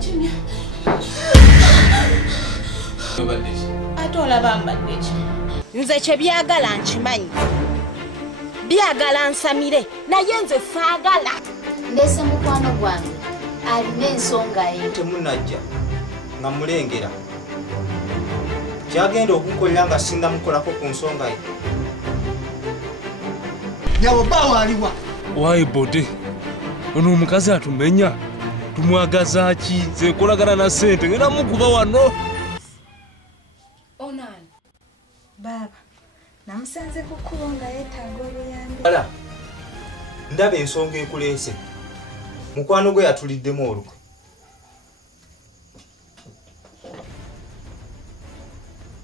Junior. Atola bambadde ki? Nze kye byagala nkimanyi. Byagala nsamire naye nze saagala. Ndese mukwano gwange alina ensonga ye. Temunajja nga mulengera kyagenda okunkolera nga sindamukolako ku nsonga ye. Nyawo bawa aliwa. Why body? Ono omukazi atumenya. Tumwagaza ki? Ze kolagana na sente ngenda mukuba wano. Onan. Baba, namusanze kukulonga yetaaga obuyambi. Ala. Ndaba ensonga ekuleese. Mukwano gwe yatuliddemu olukwe.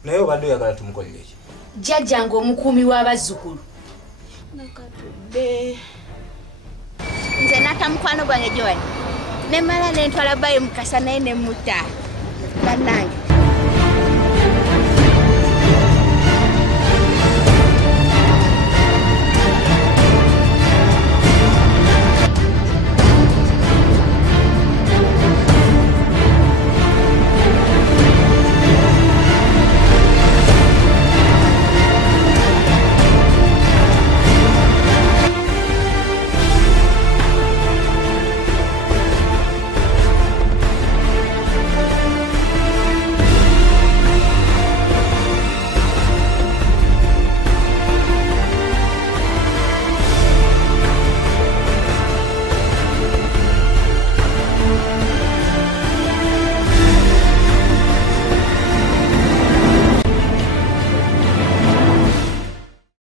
Naye obadde oyagala tumukolere ki? Jjajja ng'omukuumi w'abazzukulu. Nakatudde. Nze nata mukwano gwange gy'oli. Ne mala ne ntwala bbayo Mukasa naye ne mutta. Bannange.